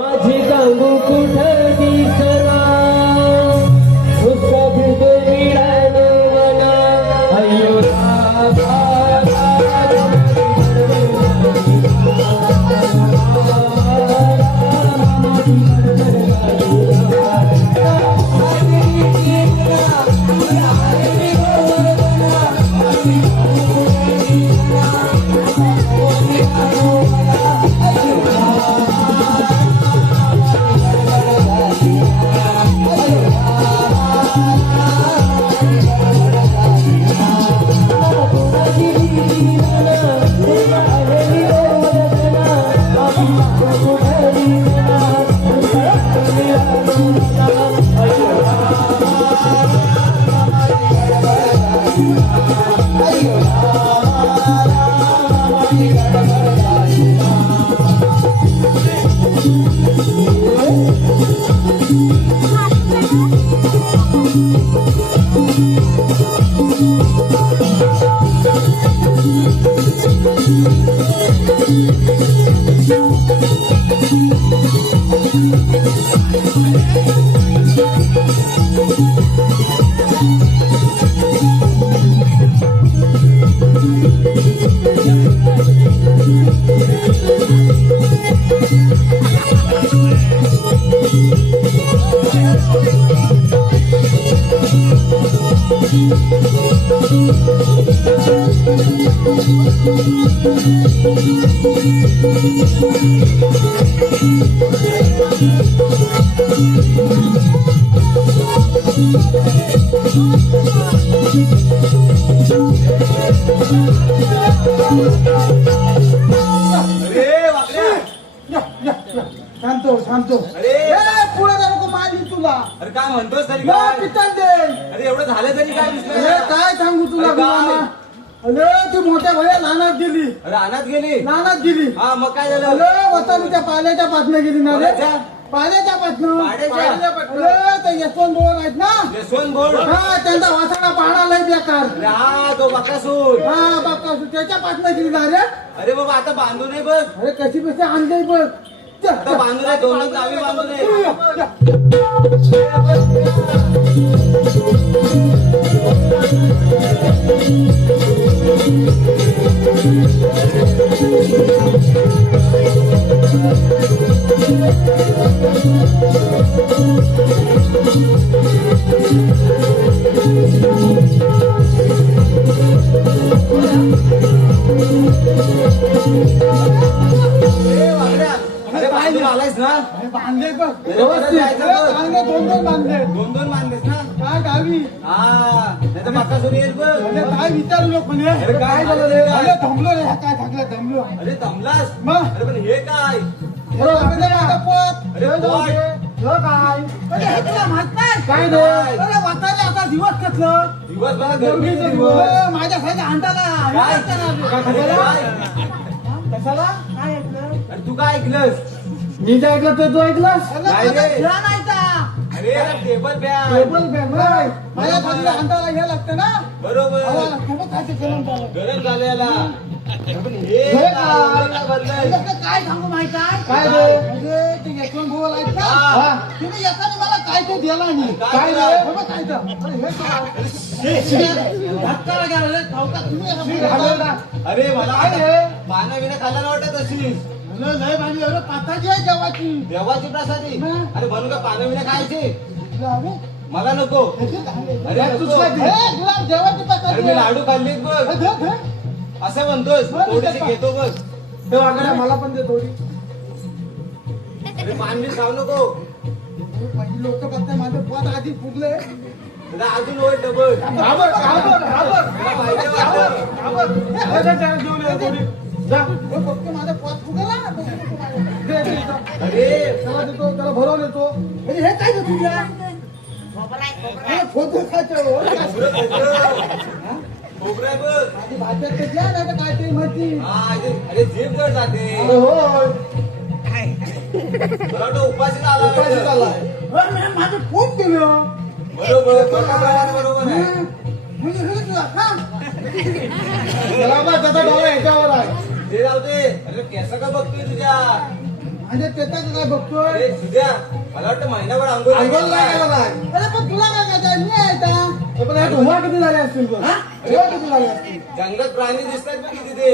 माझी गांगू कुठे अरे या, या. शांतो शांतो अरे. पुढे नको मारली तुला. अरे काय म्हणतोस तरी काय? पितान दे अरे एवढं झालं तरी काय अरे दिसलं काय सांगू तुला अरे, काय? गुलामा? अरे ती मोठ्या भया लहानात गेली. अरे अनाथ गेली? लहानात गेली. हा मग काय झालं? अरे वतानीच्या पाल्याच्या पातनं गेली ना रे कोणाच्या? पाल्याच्या पातनं? अरे ते यशवंत बोर आहेत ना? यशवंत बोर्ड हा त्यांचा वासडा पाहणा लय बेकार. अरे हा तो बकासूर. हा बापा त्याच्या पातनं गेली ना रे अरे बाबा आता बांधू नये बघ. अरे कशी कशी आणलंय बघ. च्या, आता दोन चावी बांधू बांधले बघ दोन दोन बांधले दोन दोन बांधलेस ना? काय गावी? हा नाही तर बकासूर येईल बघ अरे काय विचारू नको म्हणे अरे काय झालं रे अरे थंबलो रे. काय थकलं थंबलो. अरे दमलास मग? अरे पण हे काय? अरे पोट. काय काय नाही. वाचायला आता दिवस कसलं? दिवस बघा गरमीचे दिवस. माझ्या साईड अंडाला? कशाला कशाला? काय ऐकलं? अरे तू काय ऐकलंस? मी जे ऐकलं ते तू ऐकलंस? अरे टेबल बॅग टेबल फॅन नाही माझ्या खाली अंडाला हे लागतं ना. बरोबर. लागतं काय. गरम पण हे हे काय काय? काय काय सांगू माहीत आहे? काय रे? अरे ते यशवंत भाऊ आहेत ना हा. तिने एकाने मला काय ते दिला नाही. काय रे? दिलं? बाबा काय तर? अरे हे काय? धक्का लागला रे, धावता तुम्ही? एका मुलाला. अरे मला काय? पाना विना खायला वाटत अशी लय भारी, अरे पाताची आहे जेवाची देवाची प्रसादी हा. अरे म्हणू का पानं विना खायची अरे, मला नको काय? अरे नको. हे, अरे पाताची मी आहे. लाडू खाल्लीत हे, बघ. असं म्हणतोस बरं, थोडीशी. घेतो बघ हे वागड्या मला पण दे थोडी अरे खाऊ नको लोक बघताय माझं पद आधी फुगले तुला अजून वर डबल घाबर घाबर घाबर तुला पाहिजे वाटतं. घाबर हे, हे, हे, घेऊन ये थोडी. जा. फक्त माझं फुगला. अरे त्याला देतो त्याला भरवून येतो अरे हे काय रे तुझ्या? हे फोटो खायचं. खोबरं खोबरं खोबरं आहे बघ आधी भाज्यात ते द्या नाही तर काय ते हा अरे जाते अरे होय मला उपाशी आला उपाशी माझं पोट गेलं बरोबर बरोबर आहे, बरोबर आहे म्हणजे हे तुला का त्याला बघ, त्याचा डोळा ह्याच्यावर आहे. ते जाऊ दे. अरे केस का बघतोय तुझ्या? आणि त्याचा काय बघतोय? अरे सुद्या मला वाटतं महिनाभर अंघोळ अंघोळ नाही केला काय? अरे पण तुला काय करायचं मी आहे पण किती झाले असतील बघ? धुवा किती झाले असतील? जंगलात प्राणी दिसतात बघ किती ते.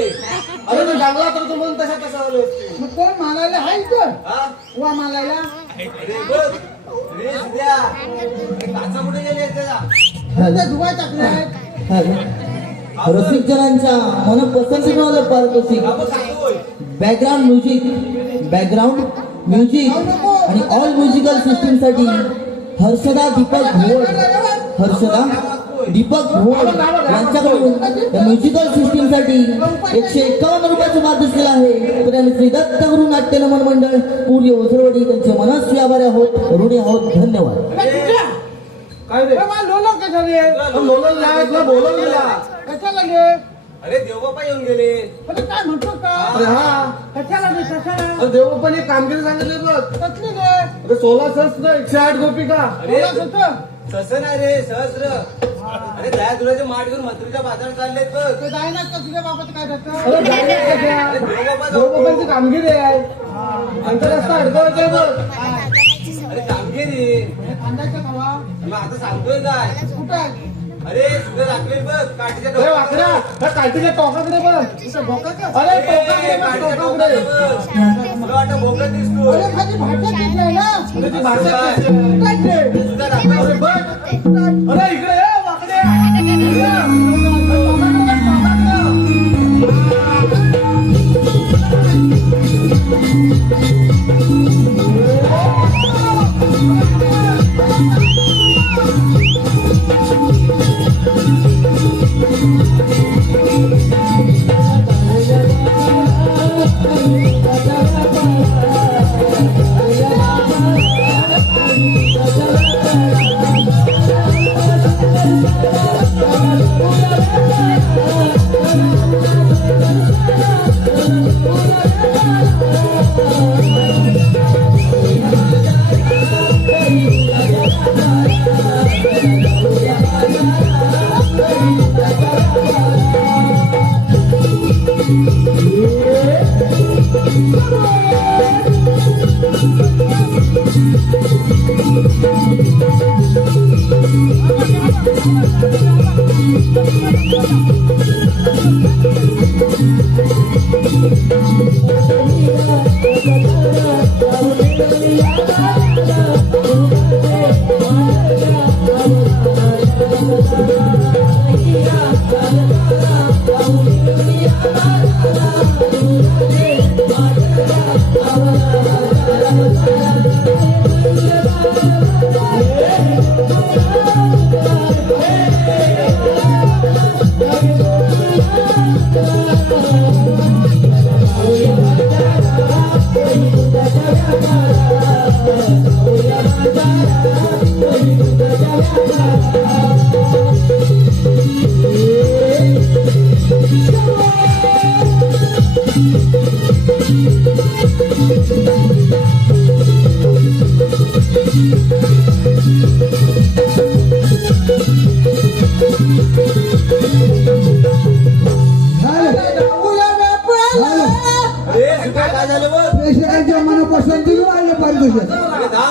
अरे तू जंगलात तर तू म्हणून तशा तसा आलो मग कोण मागायला हाय इथं हा? वा मागायला अरे बघ. अरे सुद्या काचा कुठे गेले त्याला. ते धुवा टाकले आहेत. रसिकजनांच्या मनपसंतीनं पारितोषिक. बॅकग्राऊंड म्युझिक बॅकग्राऊंड म्युझिक आणि ऑल म्युझिकल सिस्टीमसाठी हर्षदा दीपक भोवड हर्षदा दीपक भोवड यांच्याकडून या म्युझिकल सिस्टीमसाठी एकशे एकावन्न रुपयाचं मार्गदर्शन आहे. तर आम्ही श्री दत्त गुरु नाट्य नमन मंडळ पूर्य ओझरवाडी त्यांचे मनस्वी आभारी आहोत. ऋणी आहोत. धन्यवाद. काय रे? लोलो कशाला लोलो नाही बोलवून गेला कशाला गे अरे देवबापा येऊन गेले. काय म्हणतो का? अरे हा. कशाला गे कशाला? देव पण एक कामगिरी सांगितली बघ. कसली गे अरे सोळा सहस्त्र एकशे आठ गोपिका. अरे. ससन आहे रे सहस्र. अरे दया दुराचे माठ घेऊन मथुरीच्या बाजारात चाललेत बघ. ते जायना का तुझ्या बाबाचं काय झालं? अरे देवबापा कामगिरी आहे. त्यांचा रस्ता अडकवायचा बघ. अरे कामगिरी. खांदायचा खावा मग आता सांगतोय काय? कुठं आहे? अरे सुद्धा दाखवेल बघ काठीच्या अरे वाकड्या डोक्यावर. त्या काठीच्या टोकाकडे बघ तिथं भोकाचं. अरे टोकाकडे ए, बघ, काठीच्या टोकाकडे. डोक्यावर बघ. तुला वाटतं भोगलं दिसतो अरे माझी भाषा दिसलाय ना अरे ती भाषा काय? दिसते. काय ते? सुद्धा दाखवेल. अरे बघ अरे इकडे ये टोकाकडे,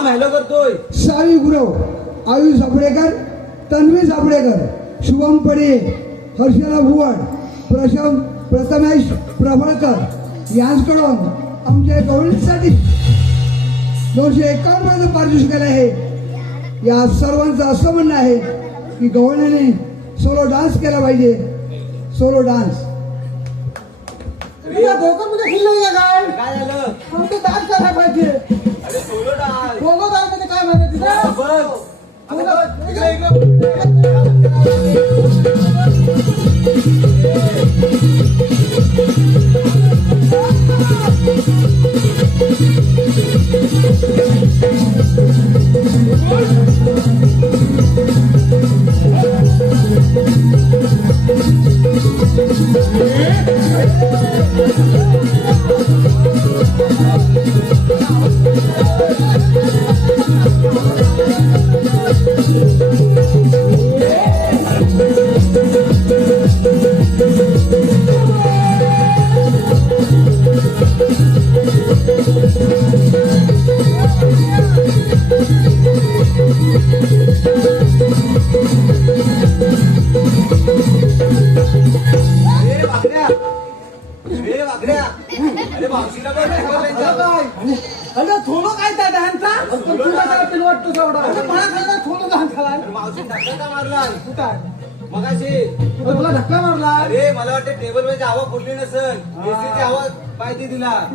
हॅलो करतोय. सावी गुरव आयुष सापडेकर तन्वी सापडेकर शुभम पडे हर्षला भुवड प्रशम प्रथमेश प्रभळकर यांच्याकडून आमच्या गवळीसाठी दोनशे एकावन्न पारितोषिक आले आहे. या सर्वांचं असं म्हणणं आहे की गवळण्याने सोलो डान्स केला पाहिजे. Solo dance. काय? काय झालं? डान्स करायला पाहिजे. बोलत आहे काय म्हणते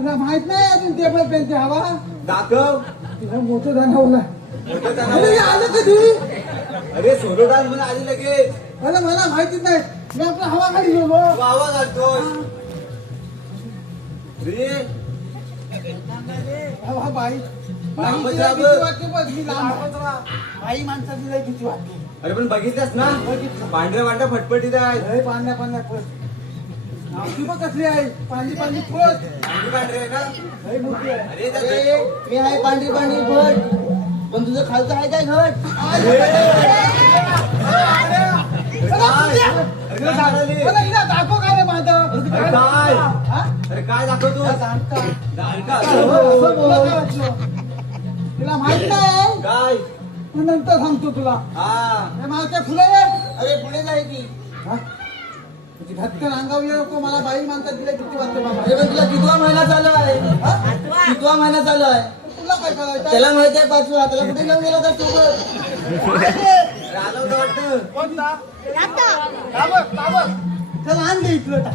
तिला माहीत नाही अजून टेबल पेनची हवा? दाखव. तुला मोठं जाणवलं मोठं अरे. आलं कधी? अरे सोलो डान्स म्हणून आली लगेच. अरे मला माहितीच नाही. मी आपला हवा खाली गेलो तू आवाज घालतोय रे. हवा बाई. बाई लांबच तिला राहा भीती बघ. वाटते बघ. मी लांबच राहा बाई माणसाची भीती वाटते. अरे पण बघितलंस ना? पांढऱ्या पांढऱ्या फटफटीत आहे लय पांढऱ्या पांढऱ्या कसली आहे पांढरी पांढरी अरे मी आहे पांढरी पांढरी भट पण तुझं खालचं आहे काय घट दाखव काय रे माझं अरे काय हा? अरे काय दाखवतो तुला माहीत नाही काय नंतर सांगतो तुला हा हे मावच्या फुलं अरे पुढे जाय ती हा? अंगावर येऊ नको मला बाई मानतात तिला किती वाटते बाबा. अरे पण तुला कितवा महिना चालू आहे? कितवा महिना चालू आहे? तुला काय करायचं त्याला माहिती आहे पाचवा त्याला कुठे घेऊन गेला तर सोबत? अरे आलं होतं वाटतं. कोणता? ताबक, ताबक. चला आण दे इथलं टाक.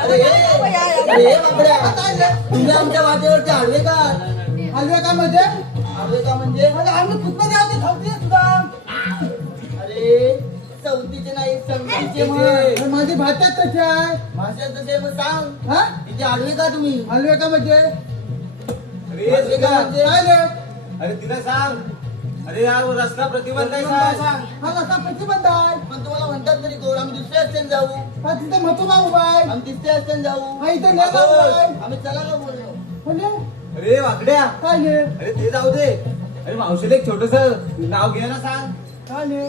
अरे अरे बापड्या. तुम्ही आमच्या वाटेवरचे आडवे का? हलवे का मध्ये आडवे का म्हणजे? अरे आम्ही कुठं द्यावं खावते सुद्धा अरे चौथीचे नाही संगतीचे म्हण. अरे माझी भाषा कशी आहे? भाषा तसे मग सांग. हा? इथे आडवे का तुम्ही? हलवे का म्हणजे? अरे आडवे का सुद्धा. म्हणजे अरे तिला सांग. अरे यार रस्ता प्रतिबंध आहे हा कसा प्रतिबंध आहे. पण तुम्हाला म्हणतात तरी कोण? आम्ही दुसऱ्या रस्त्याने जाऊ. हा तिथे मथुरा उभा आहे. आम्ही तिसऱ्या रस्त्याने जाऊ. हा इथे नेला उभा आहे. आम्ही चला का बोललो म्हणजे अरे वाकड्या. काय ने अरे ते जाऊ दे. अरे मावशीला एक छोटस नाव घे ना सांग. काय ने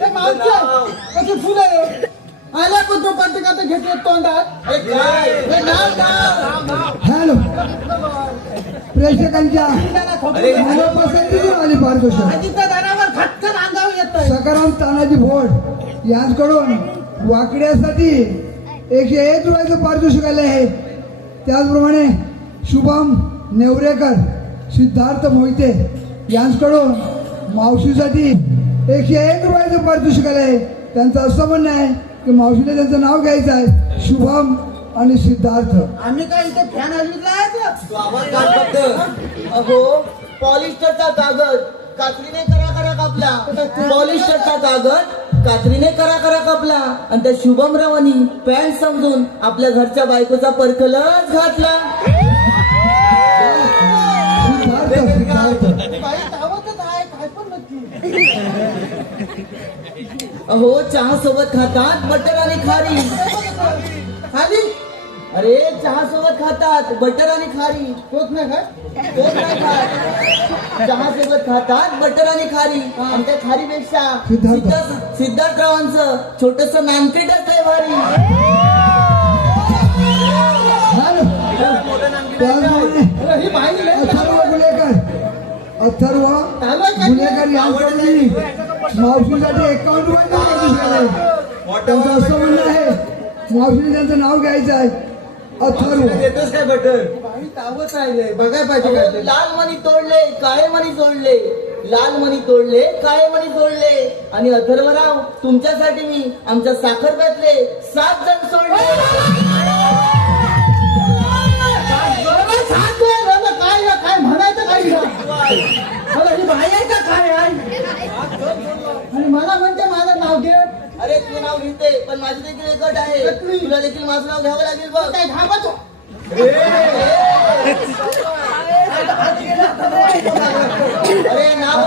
फुलं आहे आल्या पण तो प्रत्येकाचं घेते तोंडात. हे नाव नाव हॅलो प्रेक्षकांच्या अरे. मनपसंतीची आली पारितोषिक. तिथं दारावर खटकन अंगावर येतोय. सकाराम तानाजी भोट यांच्याकडून वाकड्यासाठी एकशे एक रुपयाचं पारितोषिक आले आहे. त्याचप्रमाणे शुभम नेवरेकर सिद्धार्थ मोहिते यांच्याकडून मावशीसाठी एकशे एक रुपयाचं पारितोषिक आलं आहे. त्यांचं असं म्हणणं आहे की मावशीने त्यांचं नाव घ्यायचं आहे. शुभम आणि सिद्धार्थ. आम्ही काय इथे फॅन फक्त अहो पॉलिस्टरचा कागद कात्रीने करा करा कापला. पॉलिस्टरचा कागद कात्रीने करा करा कापला. आणि त्या शुभमरावांनी पॅन्ट समजून आपल्या घरच्या बायकोचा परकलच घातला. अहो चहा सोबत खातात बटर आणि खारी. खाली? अरे चहा सोबत खातात बटर आणि खारी. होत नाही काय कोण नाही खात चहा सोबत खातात बटर आणि खारी. आणि त्या खारीपेक्षा सिद्धार्थ. सिद्धार्थ सिद्धार्थरावांचं छोटस नानकेटच आहे भारी. ही गुलेकर अथर्व गुन्हेगार यांच्याकडून मावशीसाठी एकावन्न आलंय त्यांचं असं म्हणणं आहे मावशीने त्यांचं नाव घ्यायचं आहे. अथर्व. देतोस काय बटर? बाई तावत राहिले बघाय पाहिजे. लाल मणी तोडले काळे मणी जोडले. लाल मणी तोडले काळे मणी जोडले. आणि अथर्वराव तुमच्यासाठी मी आमच्या साखरप्यातले सात जण सोडले. काय काय म्हणायचं काय अरे ही बाई आहे का काय आहे? आणि मला म्हणते माझं नाव घे. अरे तू नाव घेते पण माझी देखील एक अट आहे. तुला देखील माझं नाव घ्यावं लागेल बघ. काय घाबरतो अरे नाव?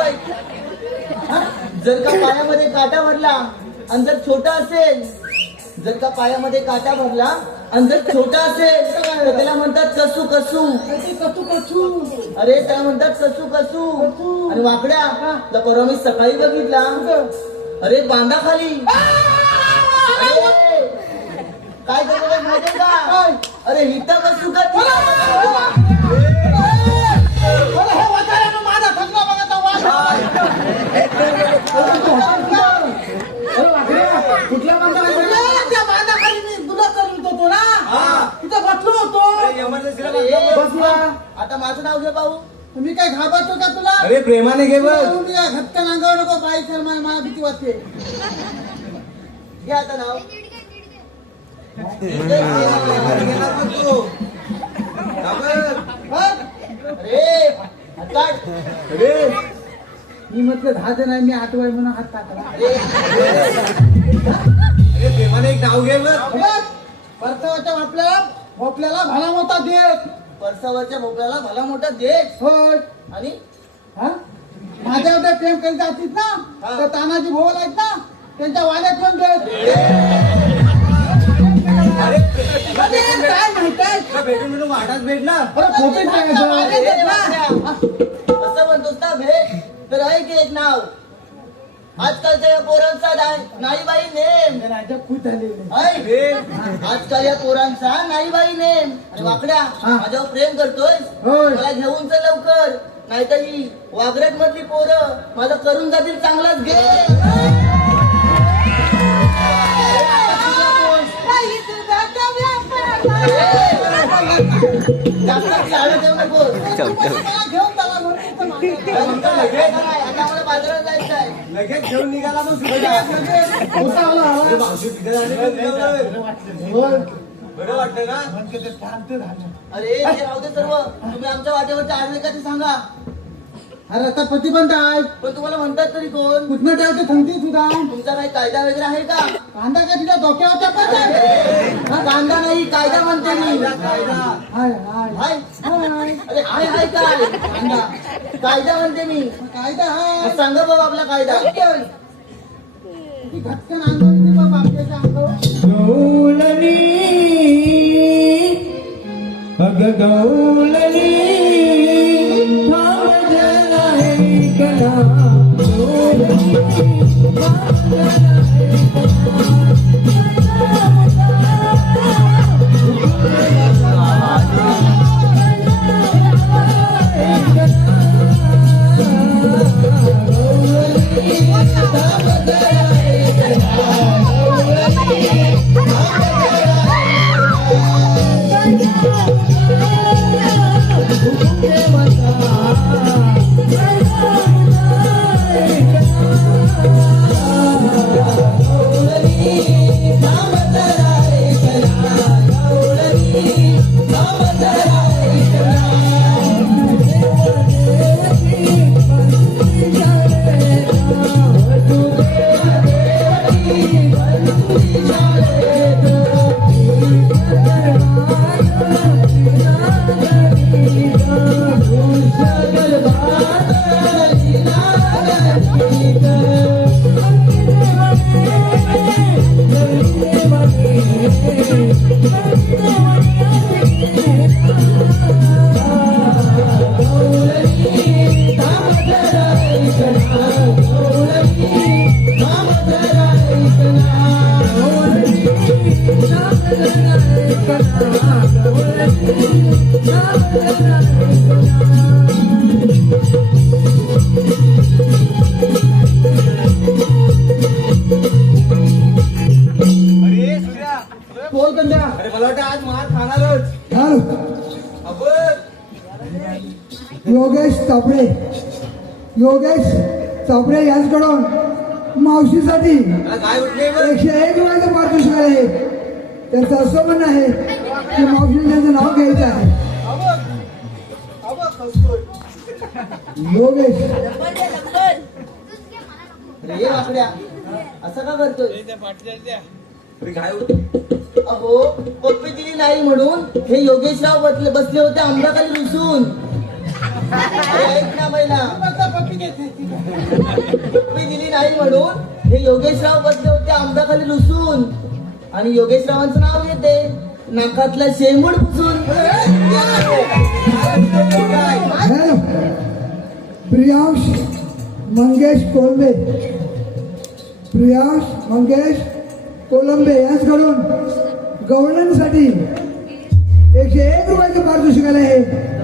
जर का पायामध्ये काटा भरला आणि जर छोटा असेल जर का पायामध्ये काटा भरला आणि जर छोटा असेल तर त्याला म्हणतात कसू कसू? कचू कचू अरे त्याला म्हणतात कसू कसू. आणि वाकड्या तुला परवा मी सकाळी बघितला. अरे बांधा खाली अरे, काय करतो माहितीये का? अरे हिता कसू का हे माझा थकला बघा ना. बसला. आता माझं नाव घे भाऊ. मी काय घाबरतो का तुला? अरे प्रेमाने घे बघ घटकन अंगावर नको बाई कर मला मला भीती वाटते. घे आता नाव? अरे मी म्हटलं दहा जण आहे मी आठवाय म्हणून हात टाकला. अरे प्रेमाने एक नाव घे बघ परसावरच्या आपल्याला भोपल्याला भला मोठा देत. परसावरच्या भोपल्याला भला मोठा देत. होय. आणि? हा? माझ्या उद्या प्रेम करीत जातील ना तर तानाजी भोवल आहेत ना त्यांच्या वाड्यात पण देत. अरे काय भेटून भेटून. असं म्हणतोस ना भेट. तर आहे की एक नाव. आजकालच्या या पोरांचा नाही- बाई नेम. आजकाल या पोरांचा नाही बाई नेम आणि वाकड्या माझ्यावर प्रेम करतोय मला घेऊन चल लवकर. नाहीतर ही वागरट मधली पोरं मला करून जातील चांगलाच घे. जास्त चालत लगेच घेऊन निघाला मग? बरं वाटतं का अरे राहू दे सर्व. तुम्ही आमच्या वाटेवरच्या आडवे का ते सांगा? अरे आता प्रतिबंध आहे. पण तुम्हाला म्हणतात तरी कोण? कुठनं ठेवते थंडी सुद्धा तुमचा काही कायदा वगैरे आहे का? कांदा का तुझ्या डोक्यावरच्या हा, कांदा नाही कायदा म्हणते मी. हाय हाय. अरे हाय हाय काय कांदा. कायदा म्हणते मी. कायदा हाय. सांगा बाबा आपला कायदा. घटकन आंदोलन बाबा आपल्याच्या अंगावर. गौलनी. अग गौलनी. योगेश चापडे यांच्याकडून मावशीसाठी एकशे एक रुपयाचं पारितोषिक आहे. त्यांचं असं म्हणणं आहे की मावशीने त्यांचं नाव घ्यायचं आहे. योगेश. असं का करतोय? अरे काय उठ अहो पप्पी दिली नाही म्हणून हे योगेशराव बसले बसले होते आंब्याखाली रुसून. अरे ना पहिला पप्पी दिली नाही म्हणून. हे योगेशराव बसले होते आंब्याखाली रुसून आणि योगेशरावांचं नाव येते नाकातला शेंबूड पुसून. प्रियांश मंगेश कोलंबे. प्रियांश मंगेश कोलंबे यांच्याकडून गव्हर्नन्ससाठी एकशे एक रुपयाचं पारितोषिक आलं आहे.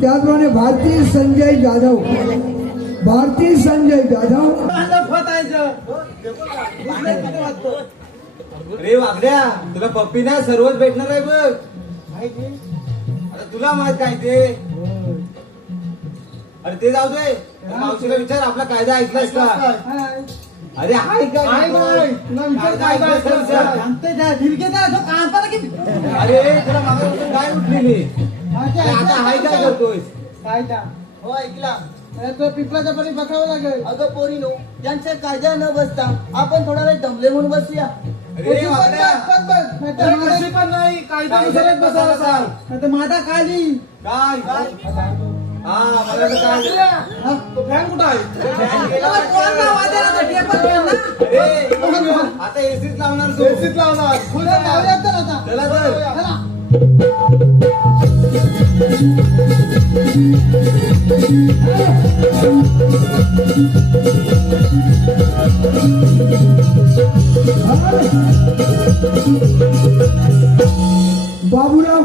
त्याचप्रमाणे भारती संजय जाधव. भारती संजय जाधव. रे वागड्या तुला पप्पी ना सर्वच भेटणार आहे बघ. आता तुला माहीत काय ते? अरे ते जाऊ दे. त्या मावशीला विचार आपला कायदा ऐकलास का? अरे हाय का? काय अरे तुला मागापासून काय उठलेली आता हाय काय करतोय काय त्या हो ऐकला. अरे तुला पिपलाच्या परी बसावं लागेल. अगं पोरीनो त्यांच्या कायद्या न बसता आपण थोडा वेळ दमले म्हणून बसूया. पण नाही कायद्यानुसारच माझा खाली. काय हा मला तर काय फॅन कुठं आहे? फॅन गेला अरे आता? एसीच लावणार तू. एसीत लावणार. पुढे বাবুরাও